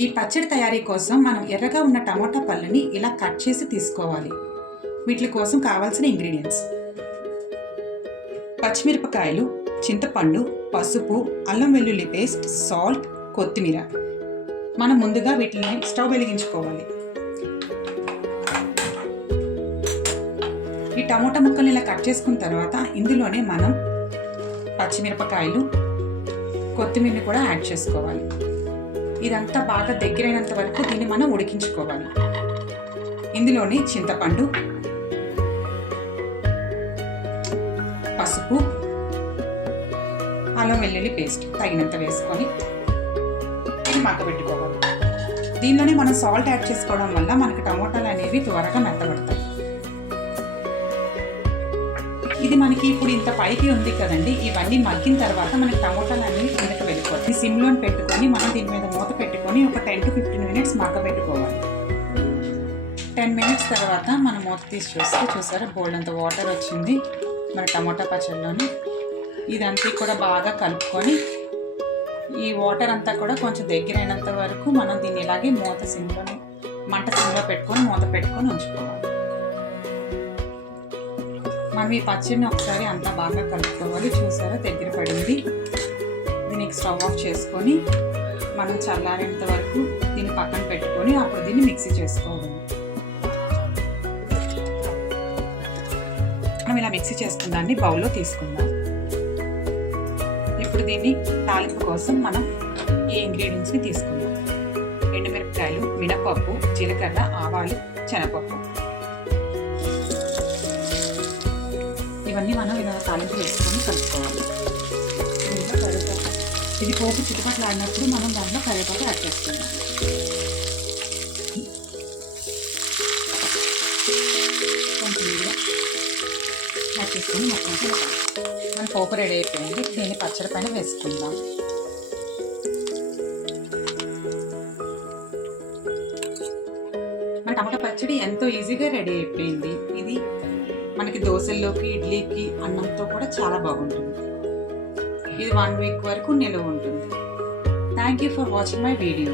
ఈ పచ్చడి తయారీ కోసం మనం ఎర్రగా ఉన్న టమోటా పళ్ళని ఇలా కట్ చేసి తీసుకోవాలి. వీటి కోసం కావాల్సిన ఇంగ్రీడియంట్స్. పచ్చిమిరపకాయలు చింతపండు పసుపు అల్లం వెల్లుల్లి పేస్ట్ సాల్ట్ కొత్తిమీర. మనం ముందుగా వీటిని స్టవ్ వెలిగించుకోవాలి. ఈ టమోటా ముక్కల్ని ఇలా కట్ చేసుకున్న తర్వాత ఇందులోనే మనం పచ్చిమిరపకాయలు కొత్తిమీరని కూడా యాడ్ చేసుకోవాలి. ఇదంతా బాగా దగ్గరైనంత వరకు దీన్ని మనం ఉడికించుకోవాలి. ఇందులోని చింతపండు పసుపు అల్లం వెల్లుల్లి పేస్ట్ తగినంత వేసుకొని ఇది మగ్గబెట్టుకోవాలి. దీనిలోనే మనం సాల్ట్ యాడ్ చేసుకోవడం వల్ల మనకి టమోటాలు అనేవి త్వరగా మెత్తబడతాయి. ఇది మనకి ఇప్పుడు ఇంత పైకి ఉంది కదండి ఇవన్నీ మగ్గిన తర్వాత మనకి టమోటాలు అనేవి సిమ్లో పెట్టుకొని మనం దీని మీద మూత పెట్టుకొని ఒక టెన్ టు ఫిఫ్టీన్ మినిట్స్ మగ్గబెట్టుకోవాలి టెన్ మినిట్స్ తర్వాత మనం మూత తీసి చూస్తే చూసారా బోల్డ్ అంత వాటర్ వచ్చింది. మన టమోటా పచ్చడిలోని ఇదంతా కూడా బాగా కలుపుకొని ఈ వాటర్ అంతా కూడా కొంచెం దగ్గరైనంత వరకు మనం దీన్ని ఇలాగే మూత సిమ్లో మంట సిమ్లో పెట్టుకొని మూత పెట్టుకొని ఉంచుకోవాలి. మనం ఈ పచ్చడిని ఒకసారి అంతా బాగా కలుపుకోవాలి. చూసారా దగ్గర పడింది. స్టవ్ ఆఫ్ చేసుకొని మనం చల్లారేంత వరకు దీన్ని పక్కన పెట్టుకొని అప్పుడు దీన్ని మిక్సీ చేసుకోవాలి. మనం ఇలా మిక్సీ చేసుకున్న దాన్ని బౌల్లో తీసుకుందాం. ఇప్పుడు దీన్ని తాలింపు కోసం మనం ఈ ఇంగ్రీడియంట్స్ని తీసుకుందాం. ఎండుమిరపకాయలు మినపప్పు జీలకర్ర ఆవాలు శనగపప్పు. ఇవన్నీ మనం ఇలా తాలింపు వేసుకొని కలుపుకోవాలి. ఇది పోపు చుట్టుపక్కల ఆడినప్పుడు మనం దాంట్లో కరివేపాకు యాడ్ చేస్తున్నాం యాడ్ మొత్తం మన పోపు రెడీ అయిపోయింది. దీన్ని పచ్చడి పైన వేసుకుందాం. మన టమాటా పచ్చడి ఎంతో ఈజీగా రెడీ అయిపోయింది. ఇది మనకి దోశల్లోకి ఇడ్లీకి అన్నంతో కూడా చాలా బాగుంటుంది. ఇది వన్ వీక్ వరకు నిలువ ఉంటుంది. Thank you for watching my video